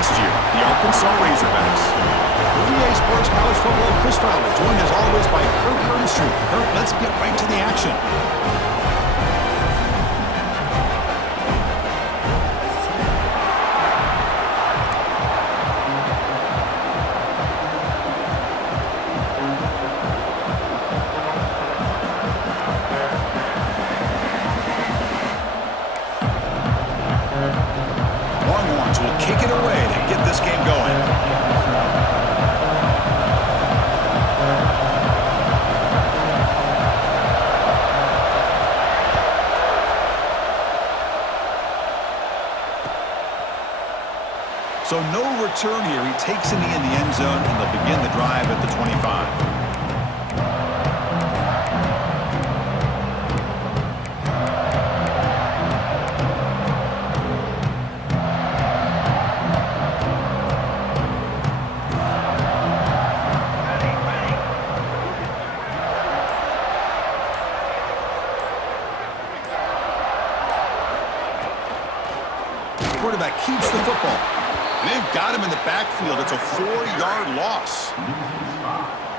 last year, the Arkansas Razorbacks. For EA Sports College Football, Chris Fowler, joined as always by Kirk Herbstreit. Kirk, let's get right to the action. Longhorns will kick it away to get this game going. So no return here. He takes a knee in the end zone, and they'll begin the drive at the 25. Quarterback keeps the football. They've got him in the backfield. It's a 4-yard loss.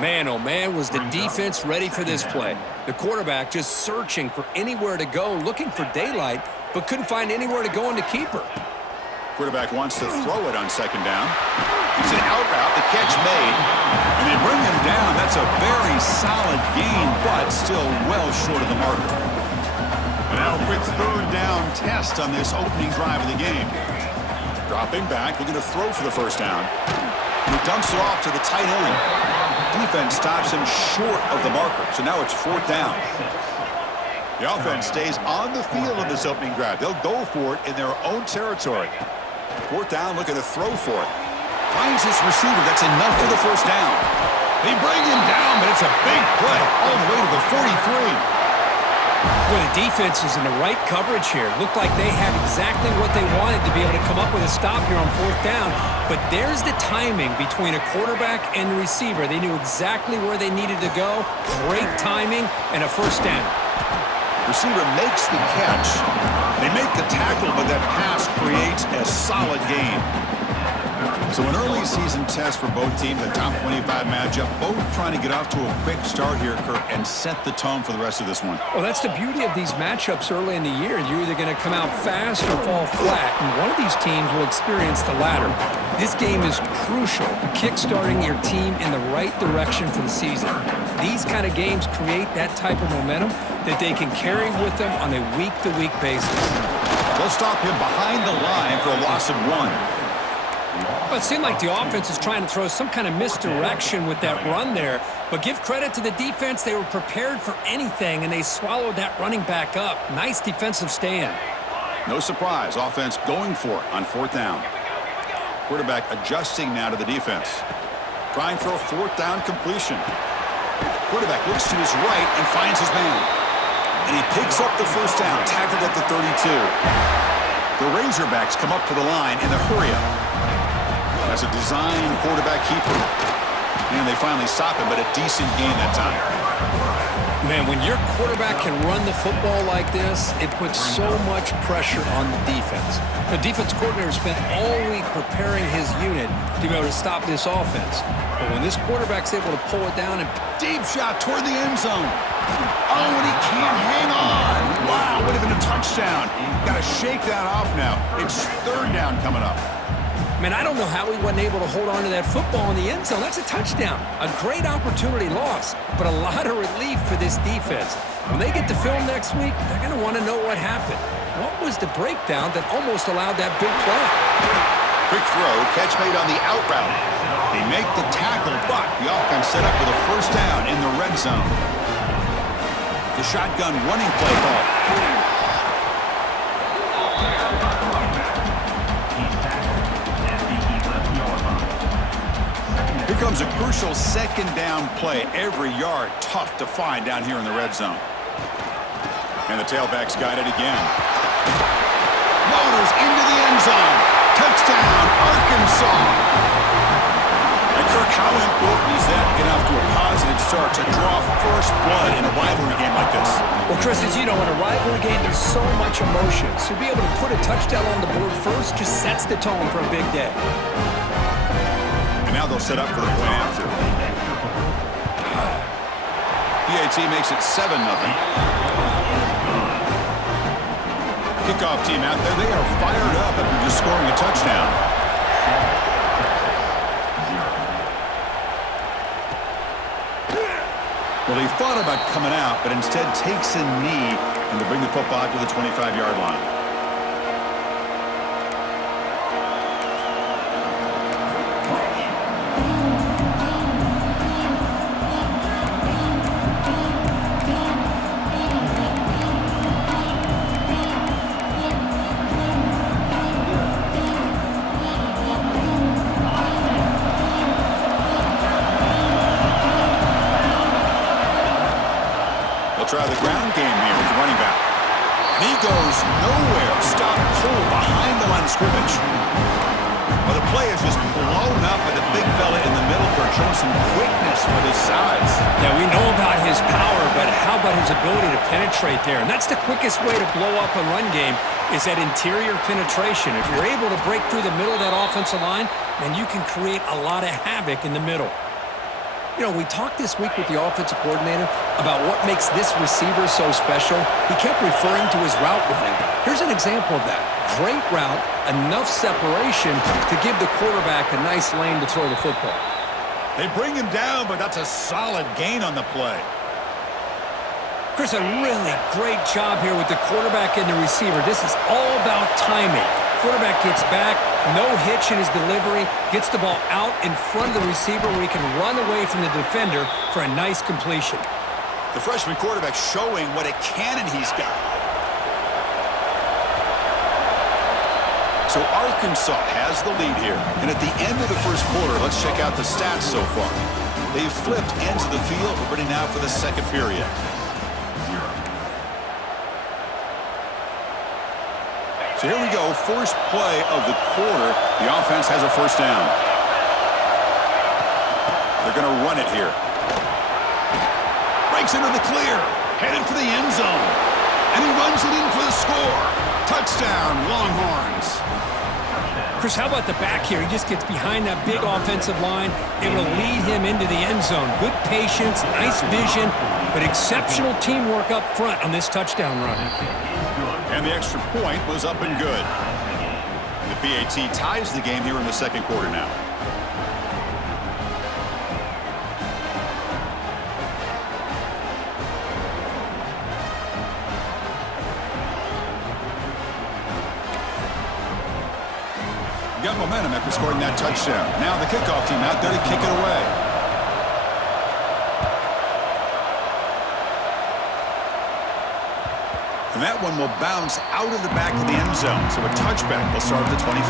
Man, oh man, was the defense ready for this play. The quarterback just searching for anywhere to go, looking for daylight, but couldn't find anywhere to go in the keeper. Quarterback wants to throw it on second down. It's an out route. The catch made. And they bring him down. That's a very solid gain, but still well short of the marker. And now a quick third down test on this opening drive of the game. Dropping back, looking to throw for the first down. And he dumps it off to the tight end. Defense stops him short of the marker, so now it's fourth down. The offense stays on the field in this opening drive. They'll go for it in their own territory. Fourth down, looking to throw for it. Finds his receiver. That's enough for the first down. They bring him down, but it's a big play all the way to the 43. Well, the defense is in the right coverage here. Looked like they had exactly what they wanted to be able to come up with a stop here on fourth down. But there's the timing between a quarterback and the receiver. They knew exactly where they needed to go. Great timing and a first down. Receiver makes the catch. They make the tackle, but that pass creates a solid gain. So an early season test for both teams, the top 25 matchup, both trying to get off to a quick start here, Kirk, and set the tone for the rest of this one. Well, that's the beauty of these matchups early in the year. You're either going to come out fast or fall flat, and one of these teams will experience the latter. This game is crucial to kickstarting your team in the right direction for the season. These kind of games create that type of momentum that they can carry with them on a week-to-week basis. They'll stop him behind the line for a loss of 1. Well, it seemed like the offense is trying to throw some kind of misdirection with that run there. But give credit to the defense. They were prepared for anything, and they swallowed that running back up. Nice defensive stand. No surprise. Offense going for it on fourth down. Quarterback adjusting now to the defense. Trying for a fourth down completion. Quarterback looks to his right and finds his man. And he picks up the first down, tackled at the 32. The Razorbacks come up to the line in a hurry-up. As a design quarterback keeper. And they finally stop him, but a decent gain that time. Man, when your quarterback can run the football like this, it puts so much pressure on the defense. The defense coordinator spent all week preparing his unit to be able to stop this offense. But when this quarterback's able to pull it down and deep shot toward the end zone. Oh, and he can't hang on. Wow, would have been a touchdown. Got to shake that off now. It's third down coming up. Man, I don't know how he wasn't able to hold on to that football in the end zone. That's a touchdown. A great opportunity lost, but a lot of relief for this defense. When they get to film next week, they're going to want to know what happened. What was the breakdown that almost allowed that big play? Quick throw, catch made on the out route. They make the tackle, but the offense set up with a first down in the red zone. The shotgun running play call. Here comes a crucial second down play. Every yard tough to find down here in the red zone. And the tailback's got it again. Motors into the end zone. Touchdown, Arkansas. And Kirk, how important is that to get off to a positive start to draw first blood in a rivalry game like this? Well, Chris, as you know, in a rivalry game, there's so much emotion. So to be able to put put a touchdown on the board first just sets the tone for a big day. And now they'll set up for the point after. PAT makes it 7-0. Kickoff team out there. They are fired up after just scoring a touchdown. Well, he thought about coming out, but instead takes a knee and to bring the football out to the 25-yard line. Try the ground game here with the running back. And he goes nowhere. Stop cold behind the line of scrimmage. Well, the play is just blown up by the big fella in the middle for showing some quickness for his size. Yeah, we know about his power, but how about his ability to penetrate there? And that's the quickest way to blow up a run game is that interior penetration. If you're able to break through the middle of that offensive line, then you can create a lot of havoc in the middle. You know, we talked this week with the offensive coordinator about what makes this receiver so special. He kept referring to his route running. Here's an example of that. Great route, enough separation to give the quarterback a nice lane to throw the football. They bring him down, but that's a solid gain on the play. Chris, a really great job here with the quarterback and the receiver. This is all about timing. Quarterback gets back, no hitch in his delivery, gets the ball out in front of the receiver where he can run away from the defender for a nice completion. The freshman quarterback showing what a cannon he's got. So Arkansas has the lead here. And at the end of the first quarter, let's check out the stats so far. They've flipped into the field, ready now for the second period. So here we go, first play of the quarter. The offense has a first down. They're going to run it here. Breaks into the clear, headed for the end zone. And he runs it in for the score. Touchdown, Longhorns. Chris, how about the back here? He just gets behind that big offensive line, able to lead him into the end zone. Good patience, nice vision, but exceptional teamwork up front on this touchdown run. And the extra point was up and good. The PAT ties the game here in the second quarter now. Got momentum after scoring that touchdown. Now the kickoff team out there to kick it away. And that one will bounce out of the back of the end zone. So a touchback will start at the 25.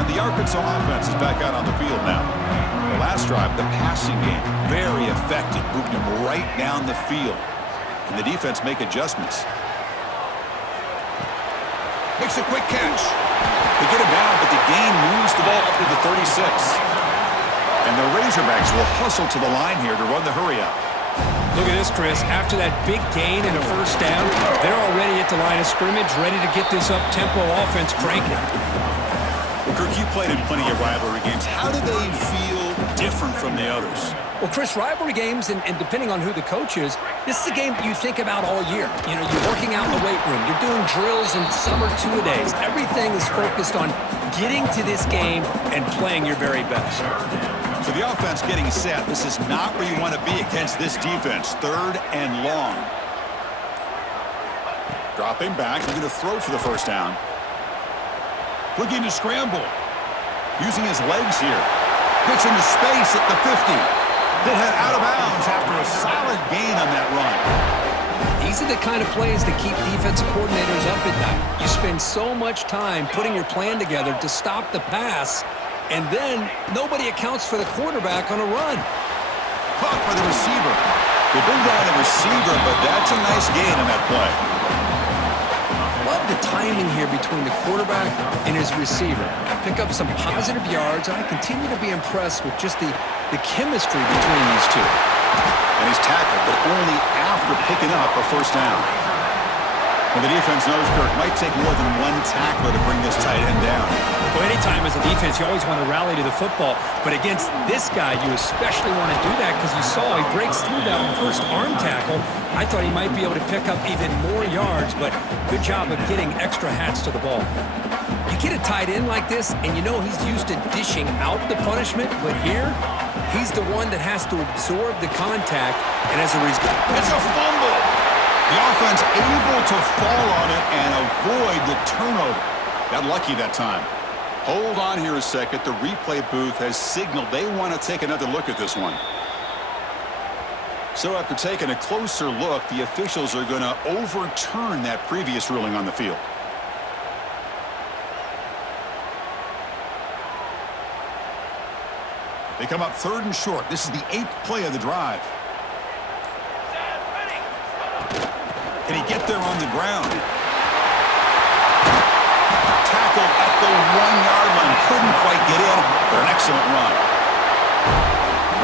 And the Arkansas offense is back out on the field now. The last drive, the passing game, very effective. Moved him right down the field. And the defense make adjustments. Makes a quick catch. They get him down, but the gain moves the ball up to the 36. And the Razorbacks will hustle to the line here to run the hurry-up. Look at this, Chris. After that big gain and a first down, they're already at the line of scrimmage, ready to get this up-tempo offense cranking. Well, Kirk, you played in plenty of rivalry games. How do they feel different from the others? Well, Chris, rivalry games, and depending on who the coach is, this is a game that you think about all year. You know, you're working out in the weight room. You're doing drills and summer two-a-days. Everything is focused on getting to this game and playing your very best. So the offense getting set. This is not where you want to be against this defense. Third and long. Dropping back. Looking to throw for the first down. Looking to scramble. Using his legs here. Gets into space at the 50. He'll head out of bounds after a solid gain on that run. These are the kind of plays that keep defensive coordinators up at night. You spend so much time putting your plan together to stop the pass, and then nobody accounts for the quarterback on a run. Caught by the receiver. They bring down the receiver, but that's a nice gain on that play. Love the timing here between the quarterback and his receiver. Pick up some positive yards, and I continue to be impressed with just the chemistry between these two. And And he's tackled, but only after picking up a first down. Well, the defense knows, Kirk, might take more than one tackler to bring this tight end down. Well, anytime as a defense, you always want to rally to the football. But against this guy, you especially want to do that because you saw he breaks through that first arm tackle. I thought he might be able to pick up even more yards, but good job of getting extra hats to the ball. You get a tight end like this, and you know he's used to dishing out the punishment, but here, he's the one that has to absorb the contact, and as a result, it's a fumble. The offense able to fall on it and avoid the turnover. Got lucky that time. Hold on here a second. The replay booth has signaled they want to take another look at this one. So after taking a closer look, the officials are going to overturn that previous ruling on the field. They come up 3rd and short. This is the 8th play of the drive. Can he get there on the ground? Tackled at the 1-yard line. Couldn't quite get in, but an excellent run.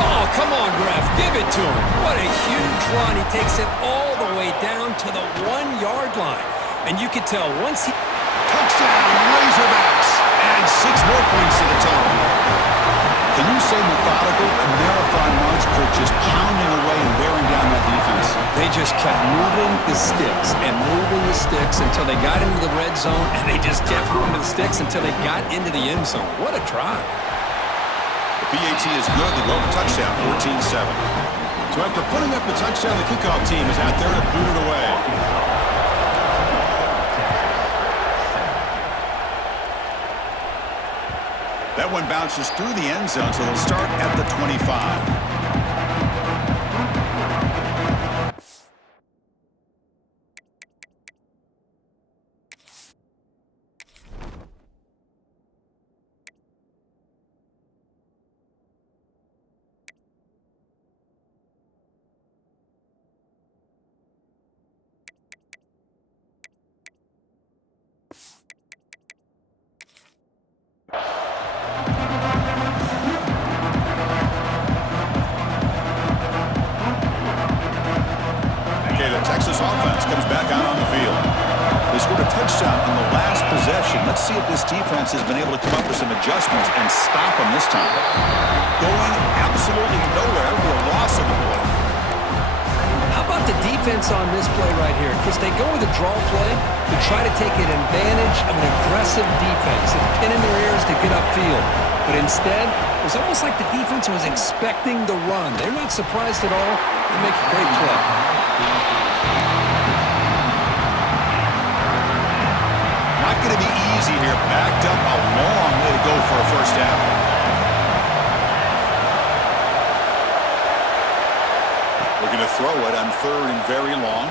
oh, come on, ref. Give it to him. What a huge run. He takes it all the way down to the 1-yard line. And you can tell once he... Touchdown, Razorbacks. And 6 more points to the total. Can you say methodical? A marathon march, Kirk, just pounding away and wearing down that defense. They just kept moving the sticks and moving the sticks until they got into the red zone, and they just kept moving the sticks until they got into the end zone. What a drive. The PAT is good. They go for touchdown, 14-7. So after putting up the touchdown, the kickoff team is out there to boot it away. That one bounces through the end zone, so they'll start at the 25. Texas offense comes back out on the field. They scored a touchdown on the last possession. Let's see if this defense has been able to come up with some adjustments and stop them this time. Going absolutely nowhere with a loss of the ball. How about the defense on this play right here? Because they go with a draw play to try to take an advantage of an aggressive defense and pin in their ears to get upfield. But instead, it was almost like the defense was expecting the run. They're not surprised at all. They make a great play. Not going to be easy here. Backed up a long way to go for a first down. We're going to throw it on 3rd and very long.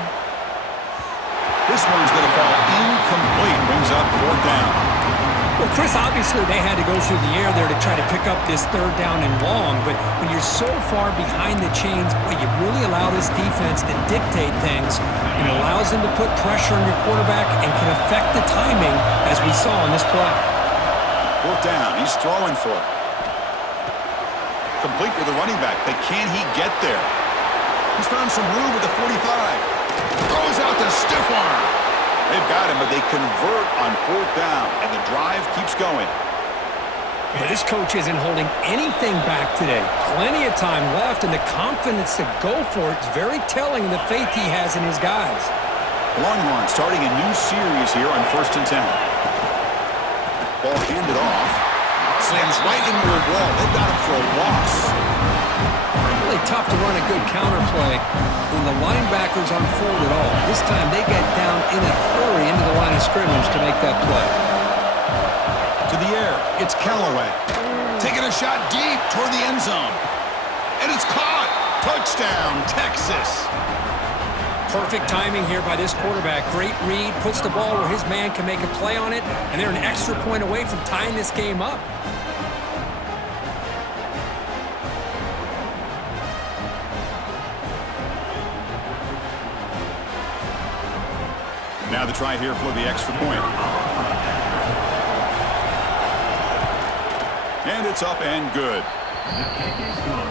This one's going to fall incomplete. Brings up 4th down. Well, Chris, obviously they had to go through the air there to try to pick up this 3rd down and long, but when you're so far behind the chains, boy, you really allow this defense to dictate things. It allows them to put pressure on your quarterback and can affect the timing, as we saw in this play. 4th down. He's throwing for it. Complete with the running back, but can he get there? He's found some room with the 45. Throws out the stiff arm. They've got him, but they convert on 4th down, and the drive keeps going. Well, this coach isn't holding anything back today. Plenty of time left, and the confidence to go for it is very telling of the faith he has in his guys. Longhorn starting a new series here on 1st and 10. Ball handed off. Slams right into the wall. They've got him for a loss. Really tough to run a good counter play when the linebackers aren't forward at all. This time they get down in a hurry into the line of scrimmage to make that play. To the air, it's Callaway. Taking a shot deep toward the end zone. And it's caught. Touchdown, Texas. Perfect timing here by this quarterback. Great read, puts the ball where his man can make a play on it, and they're an extra point away from tying this game up. Now the try here for the extra point. And it's up and good. The kick is good.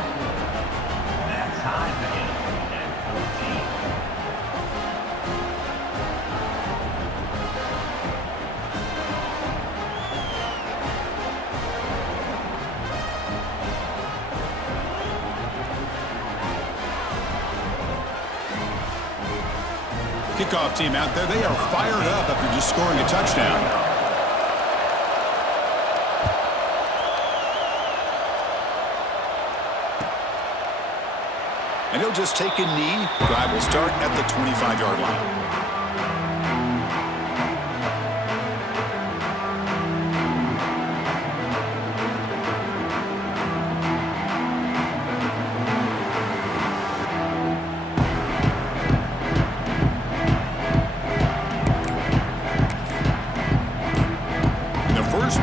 That's time again. Kickoff team out there, they are fired up after just scoring a touchdown. And he'll just take a knee. Drive will start at the 25-yard line.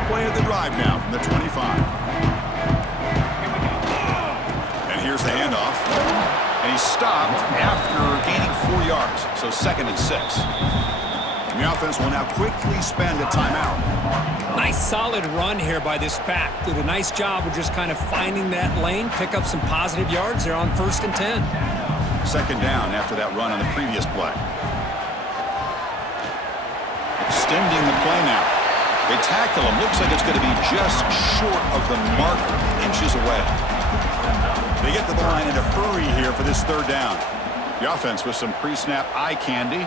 Play of the drive now from the 25. And here's the handoff. And he's stopped after gaining 4 yards. So 2nd and 6. And the offense will now quickly spend a timeout. Nice solid run here by this back. Did a nice job of just kind of finding that lane, pick up some positive yards. They're on 1st and 10. 2nd down after that run on the previous play. Extending the play now. They tackle him. Looks like it's going to be just short of the marker, inches away. They get to the line in a hurry here for this 3rd down. The offense with some pre-snap eye candy.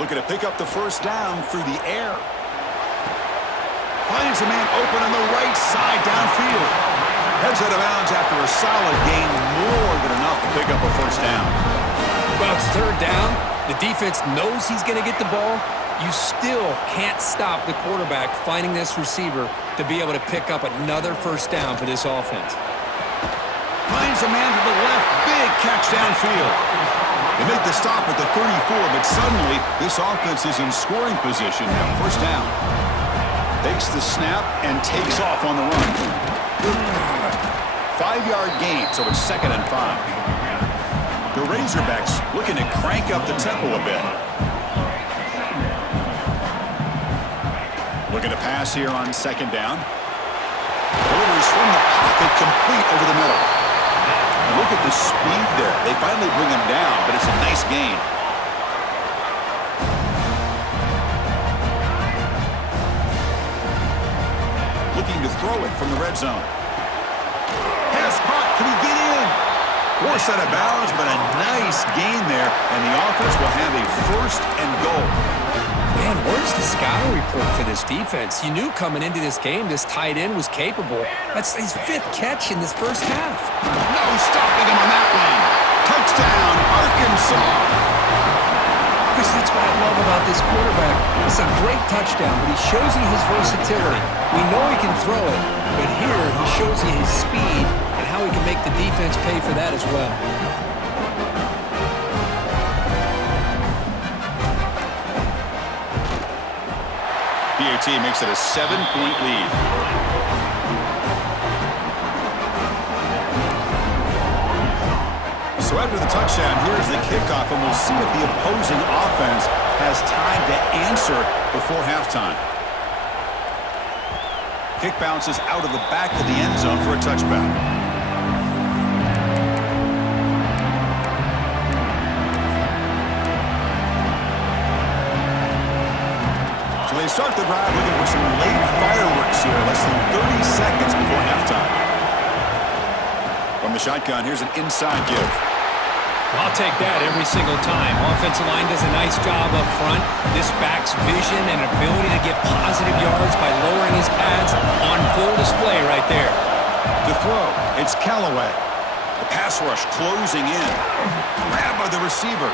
Looking to pick up the 1st down through the air. Finds a man open on the right side downfield. Heads out of bounds after a solid gain, more than enough to pick up a 1st down. Well, it's 3rd down. The defense knows he's going to get the ball. You still can't stop the quarterback finding this receiver to be able to pick up another 1st down for this offense. Finds a man to the left. Big catch downfield. They make the stop at the 34, but suddenly this offense is in scoring position now. 1st down. Takes the snap and takes off on the run. 5-yard gain, so it's 2nd and 5. The Razorbacks looking to crank up the tempo a bit. Looking to pass here on 2nd down. Delivers from the pocket, complete over the middle. And look at the speed there. They finally bring him down, but it's a nice gain. Looking to throw it from the red zone. Pass caught. Can he get in? Forced out of bounds, but a nice gain there. And the offense will have a 1st and goal. Man, where's the scouting report for this defense? You knew coming into this game this tight end was capable. That's his 5th catch in this 1st half. No stopping him on that one. Touchdown, Arkansas. Chris, that's what I love about this quarterback. It's a great touchdown, but he shows you his versatility. We know he can throw it, but here he shows you his speed and how he can make the defense pay for that as well. PAT makes it a 7-point lead. So after the touchdown, here's the kickoff, and we'll see if the opposing offense has time to answer before halftime. Kick bounces out of the back of the end zone for a touchback. They start the drive looking for some late fireworks here, less than 30 seconds before halftime. From the shotgun, here's an inside give. I'll take that every single time. Offensive line does a nice job up front. This back's vision and ability to get positive yards by lowering his pads on full display right there. To throw, it's Callaway. The pass rush closing in. Grabbed by the receiver.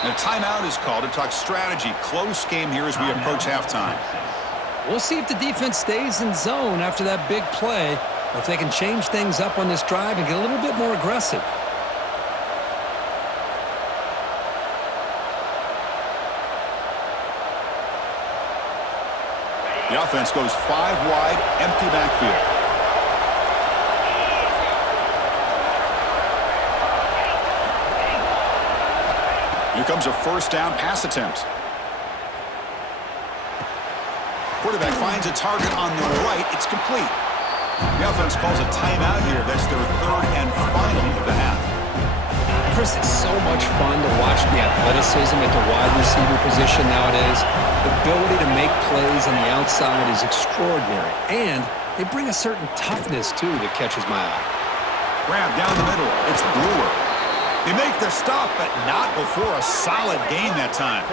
And a timeout is called to talk strategy. Close game here as we approach halftime. We'll see if the defense stays in zone after that big play, or if they can change things up on this drive and get a little bit more aggressive. The offense goes 5 wide, empty backfield. Here comes a 1st down pass attempt. Quarterback finds a target on the right. It's complete. The offense calls a timeout here. That's their 3rd and final of the half. Chris, it's so much fun to watch the athleticism at the wide receiver position nowadays. The ability to make plays on the outside is extraordinary. And they bring a certain toughness, too, that catches my eye. Grab down the middle. It's Brewer. They make the stop, but not before a solid gain that time.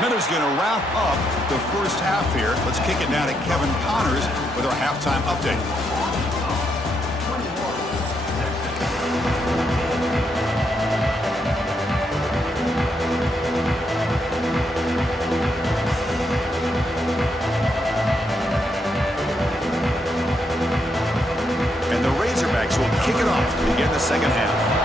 Miller's going to wrap up the first half here. Let's kick it down to Kevin Connors with our halftime update. And the Razorbacks will kick it off to begin the second half.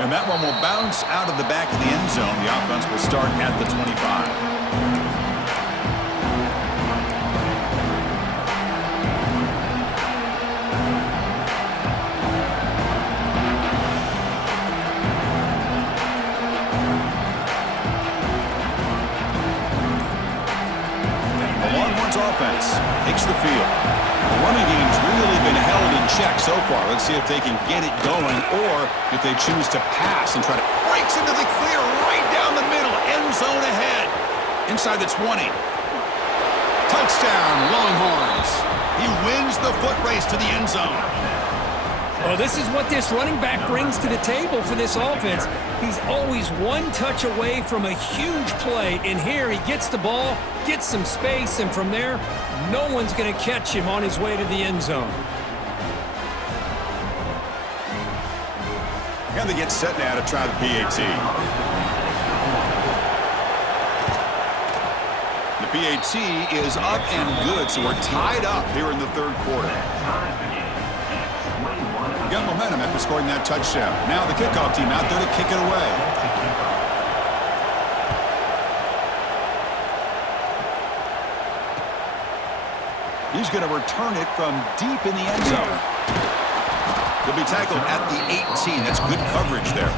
And that one will bounce out of the back of the end zone. The offense will start at the 25. The Longhorns offense takes the field. The running game's really been held in check so far. Let's see if they can get it going or if they choose to pass and try to breaks into the clear right down the middle. End zone ahead. Inside the 20. Touchdown, Longhorns. He wins the foot race to the end zone. Well, this is what this running back brings to the table for this offense. He's always one touch away from a huge play, and here he gets the ball, gets some space, and from there, no one's going to catch him on his way to the end zone. And they get set now to try the PAT. The PAT is up and good, so we're tied up here in the third quarter. Got momentum after scoring that touchdown. Now the kickoff team out there to kick it away. He's going to return it from deep in the end zone. He'll be tackled at the 18. That's good coverage there.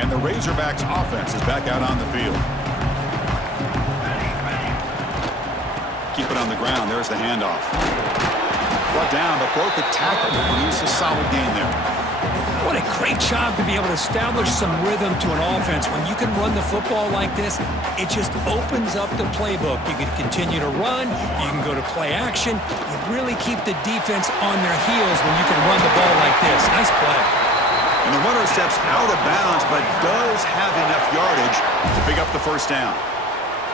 And the Razorbacks offense is back out on the field. Keep it on the ground. There's the handoff. Brought down, but broke the tackle to produce a solid gain there. What a great job to be able to establish some rhythm to an offense. When you can run the football like this, it just opens up the playbook. You can continue to run. You can go to play action. You really keep the defense on their heels when you can run the ball like this. Nice play. And the runner steps out of bounds, but does have enough yardage to pick up the first down.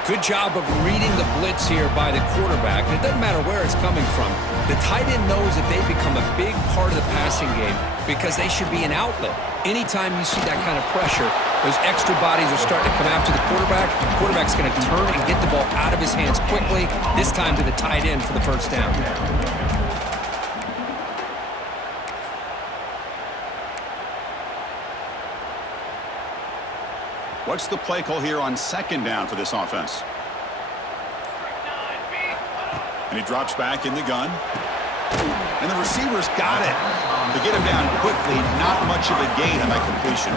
Good job of reading the blitz here by the quarterback. It doesn't matter where it's coming from. The tight end knows that they become a big part of the passing game because they should be an outlet. Anytime you see that kind of pressure, those extra bodies are starting to come after the quarterback. The quarterback's going to turn and get the ball out of his hands quickly, this time to the tight end for the first down. What's the play call here on second down for this offense? And he drops back in the gun. And the receiver's got it. To get him down quickly, not much of a gain on that completion.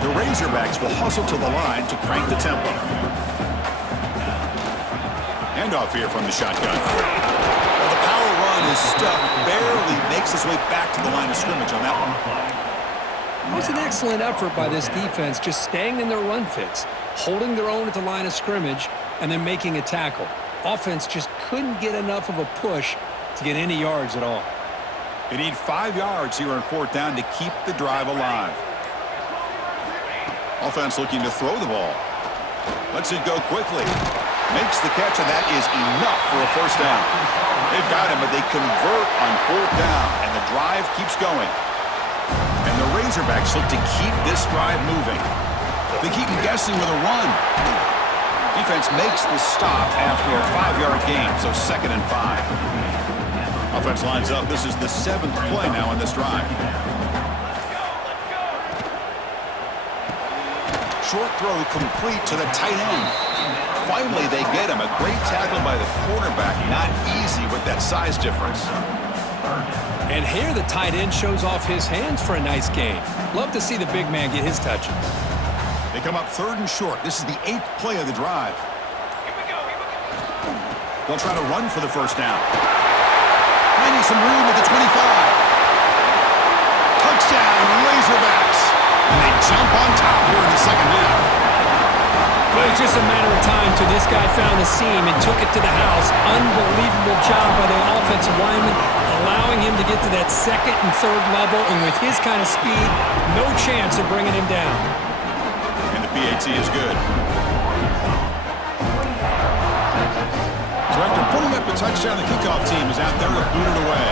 The Razorbacks will hustle to the line to crank the tempo. Handoff here from the shotgun. Well, the power run is stuffed, barely makes his way back to the line of scrimmage on that one. It was an excellent effort by this defense, just staying in their run fits, holding their own at the line of scrimmage, and then making a tackle. Offense just couldn't get enough of a push to get any yards at all. They need 5 yards here on fourth down to keep the drive alive. Offense looking to throw the ball. Lets it go quickly. Makes the catch, and that is enough for a first down. They've got him, but they convert on fourth down, and the drive keeps going. And the Razorbacks look to keep this drive moving. They keep him guessing with a run. Defense makes the stop after a 5-yard gain, so 2nd and 5. Offense lines up. This is the 7th play now on this drive. Short throw complete to the tight end. Finally, they get him. A great tackle by the quarterback. Not easy with that size difference. And here the tight end shows off his hands for a nice gain. Love to see the big man get his touches. They come up 3rd and short. This is the 8th play of the drive. They'll try to run for the first down. Finding some room at the 25. Touchdown, Razorbacks. And they jump on top here in the second half. It was just a matter of time till this guy found the seam and took it to the house. Unbelievable job by the offensive lineman, allowing him to get to that second and third level, and with his kind of speed, no chance of bringing him down. And the PAT is good. So after putting up a touchdown, the kickoff team is out there to boot it away.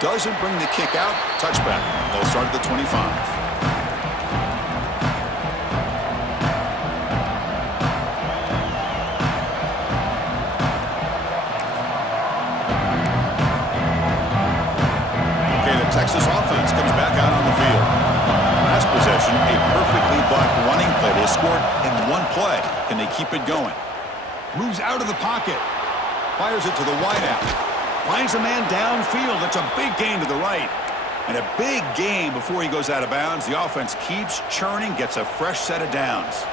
Doesn't bring the kick out. Touchback. They'll start at the 25. Okay, the Texas offense comes back out on the field. Last possession, a perfectly blocked running play. They scored in one play. Can they keep it going? Moves out of the pocket. Fires it to the wideout. Finds a man downfield. That's a big gain to the right. And a big gain before he goes out of bounds. The offense keeps churning, gets a fresh set of downs.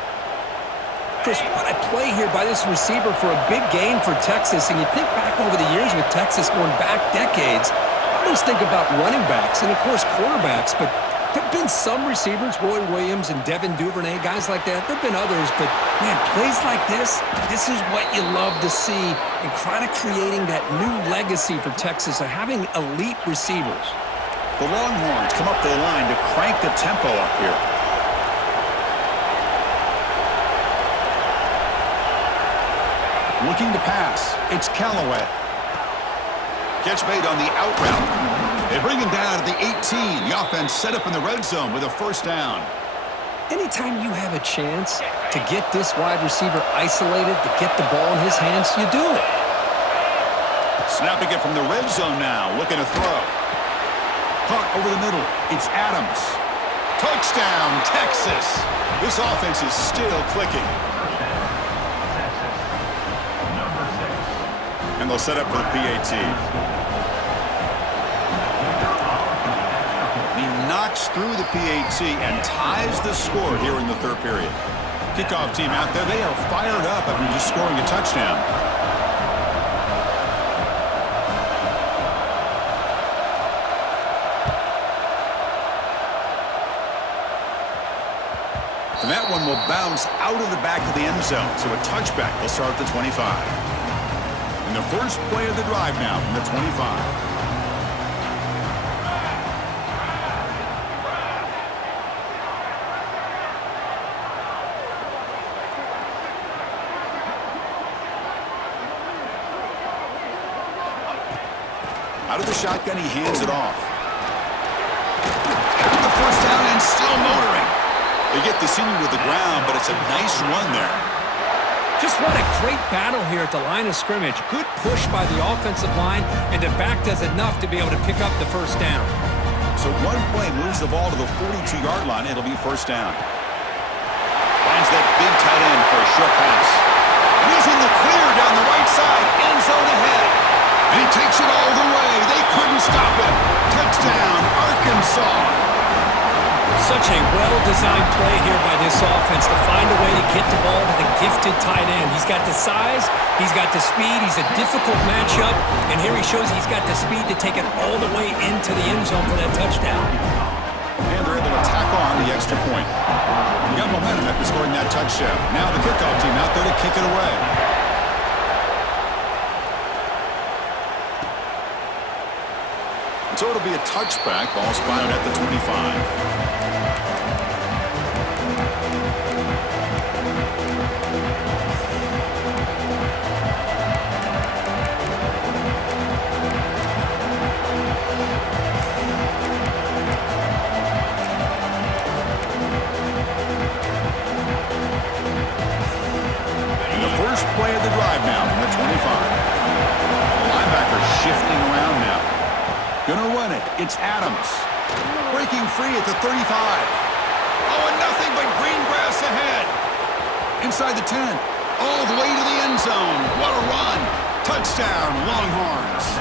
Chris, what a play here by this receiver for a big gain for Texas. And you think back over the years with Texas going back decades, I always think about running backs and, of course, quarterbacks. But there have been some receivers, Roy Williams and Devin Duvernay, guys like that. There have been others, but, man, plays like this is what you love to see and kind of creating that new legacy for Texas of having elite receivers. The Longhorns come up the line to crank the tempo up here. Looking to pass. It's Callaway. Catch made on the out route. They bring him down at the 18. The offense set up in the red zone with a first down. Anytime you have a chance to get this wide receiver isolated, to get the ball in his hands, you do it. Snapping it from the red zone now, looking to throw. Caught over the middle. It's Adams. Touchdown, Texas. This offense is still clicking. And they'll set up for the PAT. He knocks through the PAT and ties the score here in the third period. Kickoff team out there, they are fired up after just scoring a touchdown. And that one will bounce out of the back of the end zone. So a touchback will start at the 25. And the first play of the drive now from the 25. Out of the shotgun, he hands it off. Got the first down and still motoring. They get the senior to the ground, but it's a nice run there. Just what a great battle here at the line of scrimmage. Good push by the offensive line, and the back does enough to be able to pick up the first down. So one play moves the ball to the 42-yard line. It'll be first down. Finds that big tight end for a short pass. And he's in the clear down the right side. End zone ahead. And he takes it all the way. They couldn't stop him. Touchdown, Arkansas. Such a well-designed play here by this offense to find a way to get the ball to the gifted tight end. He's got the size, he's got the speed, he's a difficult matchup, and here he shows he's got the speed to take it all the way into the end zone for that touchdown. And they're able to tack on the extra point. You got momentum after scoring that touchdown. Now the kickoff team out there to kick it away. So it'll be a touchback. Ball spotted at the 25. And the first play of the drive now from the 25. The linebacker shifting around now. Gonna run it. It's Adams. Breaking free at the 35. Oh, and nothing but green grass ahead. Inside the 10. All the way to the end zone. What a run. Touchdown, Longhorns.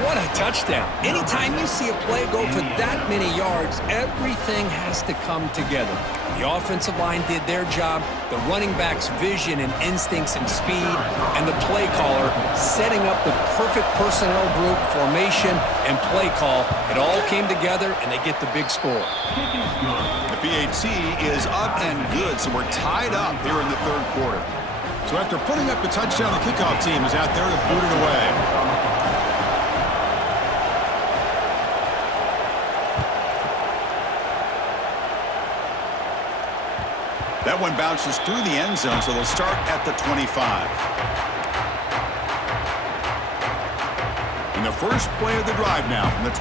What a touchdown. Anytime you see a play go for that many yards, everything has to come together. The offensive line did their job, the running back's vision and instincts and speed, and the play caller setting up the perfect personnel group, formation, and play call. It all came together, and they get the big score. The PAT is up and good, so we're tied up here in the third quarter. So after putting up the touchdown, the kickoff team is out there to boot it away. That one bounces through the end zone, so they'll start at the 25. And the first play of the drive now from the 25.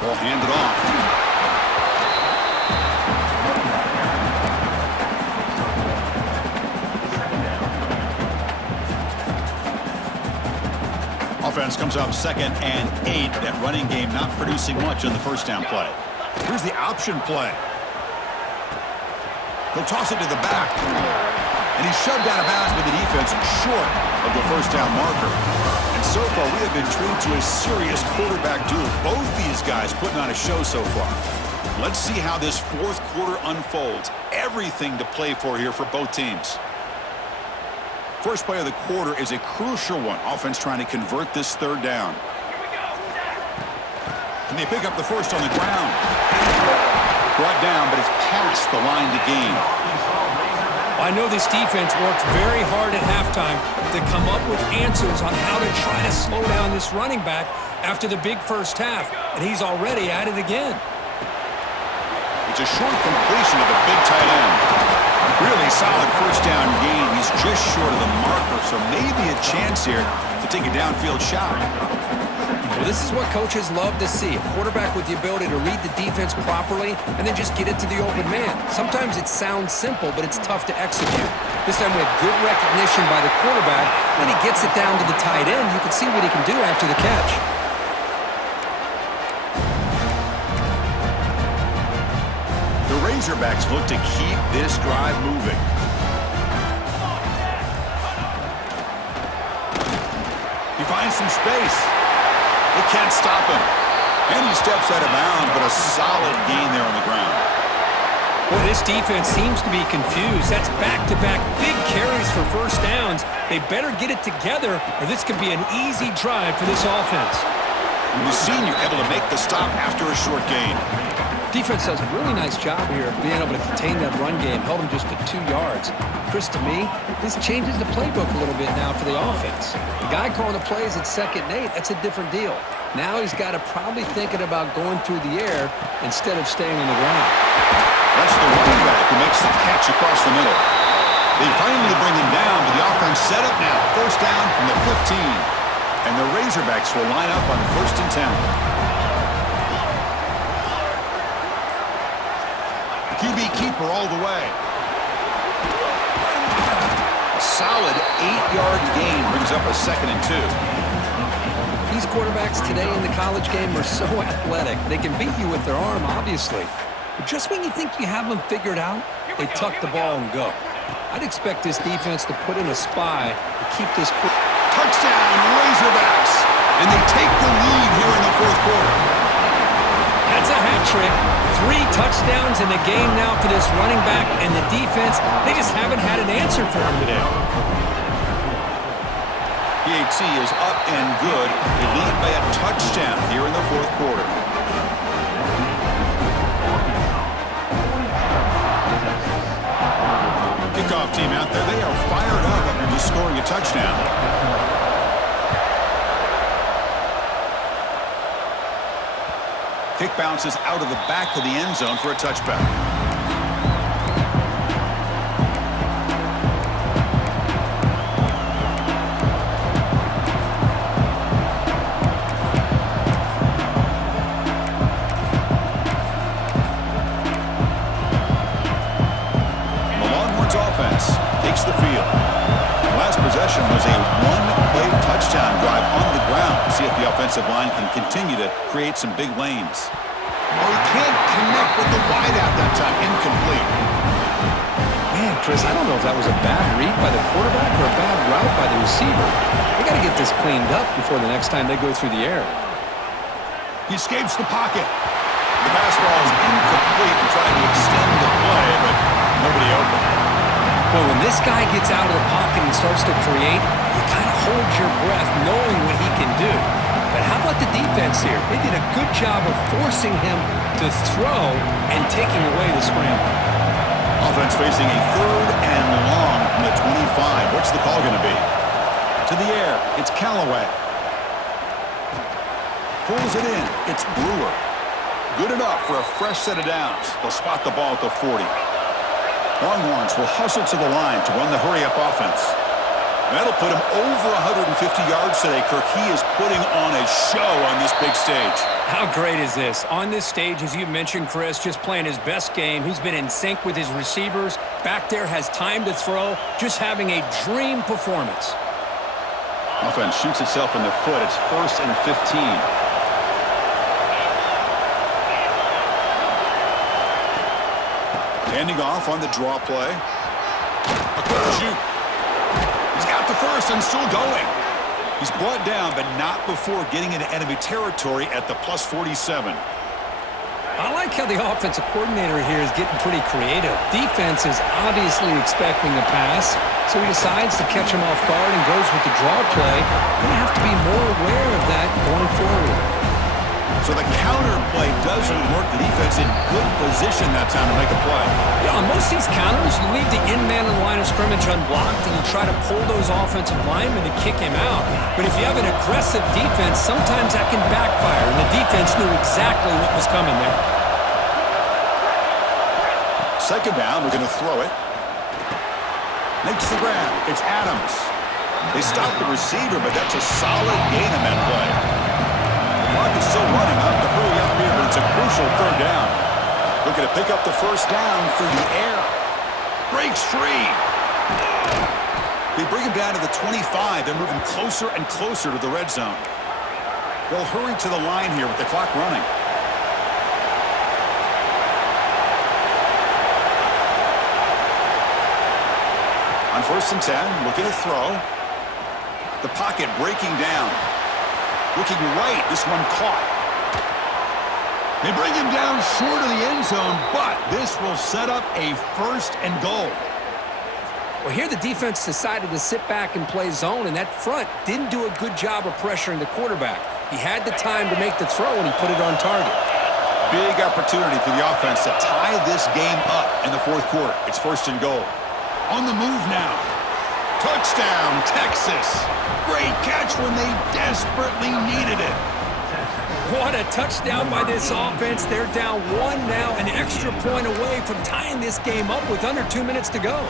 They'll hand it off. Offense comes up 2nd and 8. That running game not producing much on the first down play. Here's the option play. He'll toss it to the back. And he's shoved out of bounds with the defense short of the first down marker. And so far, we have been treated to a serious quarterback duel. Both these guys putting on a show so far. Let's see how this fourth quarter unfolds. Everything to play for here for both teams. First play of the quarter is a crucial one. Offense trying to convert this third down. And they pick up the first on the ground. Brought down, but it's past the line to gain. I know this defense worked very hard at halftime to come up with answers on how to try to slow down this running back after the big first half, and he's already at it again. It's a short completion of the big tight end. Really solid first down gain. He's just short of the marker, so maybe a chance here to take a downfield shot. Well, this is what coaches love to see. A quarterback with the ability to read the defense properly and then just get it to the open man. Sometimes it sounds simple, but it's tough to execute. This time we have good recognition by the quarterback. Then he gets it down to the tight end. You can see what he can do after the catch. The Razorbacks look to keep this drive moving. He finds some space. They can't stop him. And he steps out of bounds, but a solid gain there on the ground. Boy, this defense seems to be confused. That's back-to-back big carries for first downs. They better get it together, or this could be an easy drive for this offense. And the senior able to make the stop after a short gain. Defense does a really nice job here of being able to contain that run game, held him just to 2 yards. Chris, to me, this changes the playbook a little bit now for the offense. The guy calling the plays at 2nd and 8, that's a different deal. Now he's got to probably thinking about going through the air instead of staying on the ground. That's the running back who makes the catch across the middle. They finally bring him down, but the offense set up now. First down from the 15. And the Razorbacks will line up on 1st and 10. QB keeper all the way. A solid 8-yard gain brings up a 2nd and 2. These quarterbacks today in the college game are so athletic. They can beat you with their arm, obviously. But just when you think you have them figured out, they tuck the ball and go. I'd expect this defense to put in a spy to keep this... Touchdown, Razorbacks! And they take the lead here in the fourth quarter. That's a hat trick. 3 touchdowns in the game now for this running back, and the defense, they just haven't had an answer for him today. PAT is up and good. They lead by a touchdown here in the fourth quarter. Kickoff team out there, they are fired up after just scoring a touchdown. Kick bounces out of the back of the end zone for a touchback. The Longhorns offense takes the field. The last possession was a one-play touchdown drive on the ground. See if the offensive line can continue to create some big lanes. Oh, he can't connect with the wideout that time. Incomplete. Man, Chris, I don't know if that was a bad read by the quarterback or a bad route by the receiver. They got to get this cleaned up before the next time they go through the air. He escapes the pocket. The pass ball is incomplete and trying to extend the play, but nobody open. But when this guy gets out of the pocket and starts to create, you kind of hold your breath knowing what he can do. But how about the defense here? They did a good job of forcing him to throw and taking away the scramble. Offense facing a 3rd and long from the 25. What's the call going to be? To the air. It's Callaway. Pulls it in. It's Brewer. Good enough for a fresh set of downs. They'll spot the ball at the 40. Longhorns will hustle to the line to run the hurry-up offense. And that'll put him over 150 yards today, Kirk. He is putting on a show on this big stage. How great is this? On this stage, as you mentioned, Chris, just playing his best game. He's been in sync with his receivers. Back there, has time to throw. Just having a dream performance. Offense shoots itself in the foot. It's 1st and 15. Handing off on the draw play. A quick shoot. He's got the first and still going. He's brought down, but not before getting into enemy territory at the plus 47. I like how the offensive coordinator here is getting pretty creative. Defense is obviously expecting the pass, so he decides to catch him off guard and goes with the draw play. Going to have to be more aware of that going forward. So the counter play doesn't work. The defense in good position that time to make a play. Yeah, on most of these counters, you leave the in-man in the line of scrimmage unblocked and you try to pull those offensive linemen to kick him out. But if you have an aggressive defense, sometimes that can backfire, and the defense knew exactly what was coming there. 2nd down, we're going to throw it. Makes the grab. It's Adams. They stop the receiver, but that's a solid gain on that play. Clock is still running. I'll have to hurry up here, but it's a crucial 3rd down. Looking to pick up the 1st down through the air. Breaks free. They bring him down to the 25. They're moving closer and closer to the red zone. They'll hurry to the line here with the clock running. On 1st and 10, looking to throw. The pocket breaking down. Looking right, this one caught. They bring him down short of the end zone, but this will set up a 1st and goal. Well, here the defense decided to sit back and play zone, and that front didn't do a good job of pressuring the quarterback. He had the time to make the throw, and he put it on target. Big opportunity for the offense to tie this game up in the 4th quarter. It's 1st and goal. On the move now. Touchdown, Texas. Great catch when they desperately needed it. What a touchdown by this offense. They're down 1 now, an extra point away from tying this game up with under 2 minutes to go.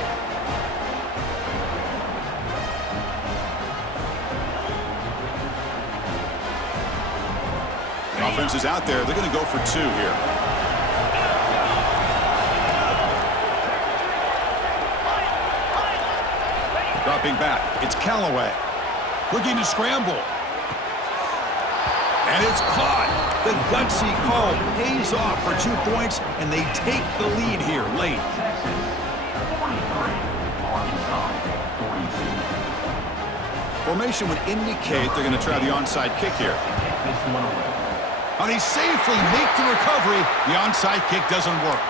The offense is out there. They're going to go for 2 here. Dropping back, it's Callaway. Looking to scramble. And it's caught. The gutsy call pays off for 2 points, and they take the lead here late. Formation would indicate they're going to try the onside kick here. And they safely make the recovery. The onside kick doesn't work.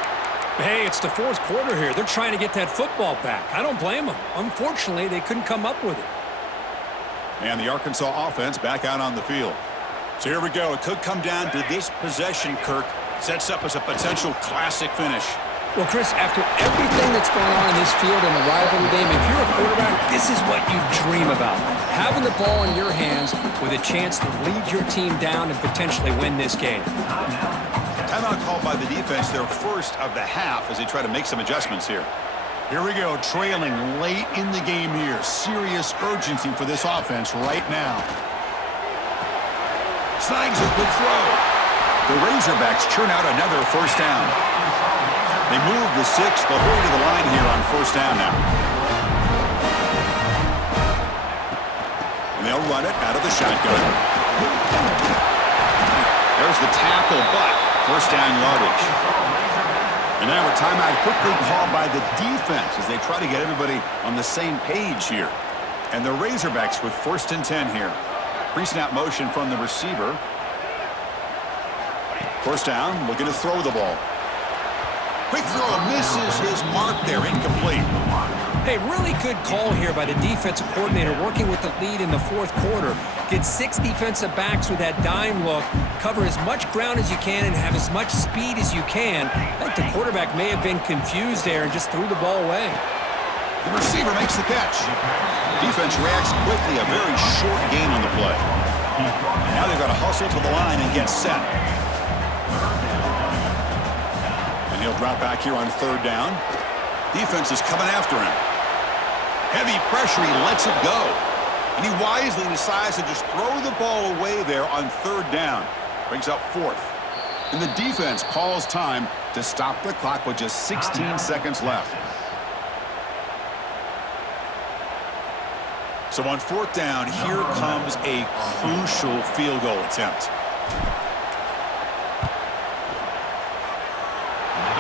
Hey, it's the 4th quarter here. They're trying to get that football back. I don't blame them. Unfortunately, they couldn't come up with it. And the Arkansas offense back out on the field. So here we go. It could come down to this possession, Kirk. Sets up as a potential classic finish. Well, Chris, after everything that's going on in this field and the rivalry game, if you're a quarterback, this is what you dream about. Having the ball in your hands with a chance to lead your team down and potentially win this game. Timeout called by the defense, their 1st of the half, as they try to make some adjustments here. Here we go, trailing late in the game here. Serious urgency for this offense right now. Snags a good throw. The Razorbacks churn out another 1st down. They move the 6. They'll hurry to the line here on 1st down now. And they'll run it out of the shotgun. There's the tackle, but 1st down yardage. And now a timeout quickly called by the defense as they try to get everybody on the same page here. And the Razorbacks with 1st and 10 here. Pre-snap motion from the receiver. 1st down, looking to throw the ball. Quick throw, misses his mark there, incomplete. Hey, really good call here by the defensive coordinator working with the lead in the 4th quarter. Get 6 defensive backs with that dime look, cover as much ground as you can, and have as much speed as you can. I think the quarterback may have been confused there and just threw the ball away. The receiver makes the catch. Defense reacts quickly, a very short gain on the play. Now they've got to hustle to the line and get set. And he'll drop back here on 3rd down. Defense is coming after him. Heavy pressure, he lets it go. And he wisely decides to just throw the ball away there on 3rd down. Brings up 4th. And the defense calls time to stop the clock with just 16 seconds left. So on 4th down, here comes a crucial field goal attempt.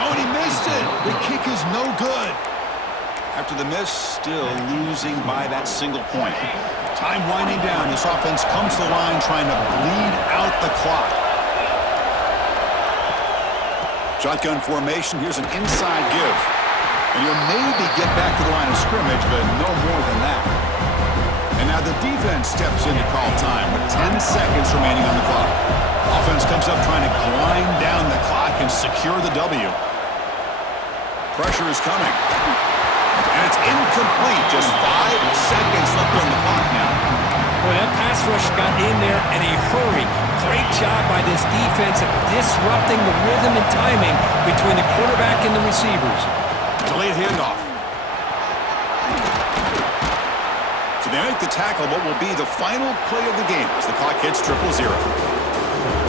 Oh, and he missed it. The kick is no good. After the miss, still losing by that single point. Time winding down. This offense comes to the line trying to bleed out the clock. Shotgun formation. Here's an inside give. And he'll maybe get back to the line of scrimmage, but no more than that. And now the defense steps in to call time with 10 seconds remaining on the clock. Offense comes up trying to grind down the clock and secure the W. Pressure is coming. And it's incomplete. Just 5 seconds left on the clock now. Boy, that pass rush got in there in a hurry. Great job by this defense of disrupting the rhythm and timing between the quarterback and the receivers. Delayed handoff. So they make the tackle, what will be the final play of the game as the clock hits 0-0.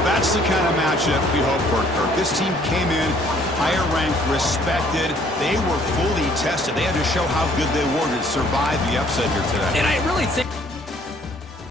That's the kind of matchup we hope for, Kirk. This team came in higher ranked, respected. They were fully tested. They had to show how good they were to survive the upset here today. And I really think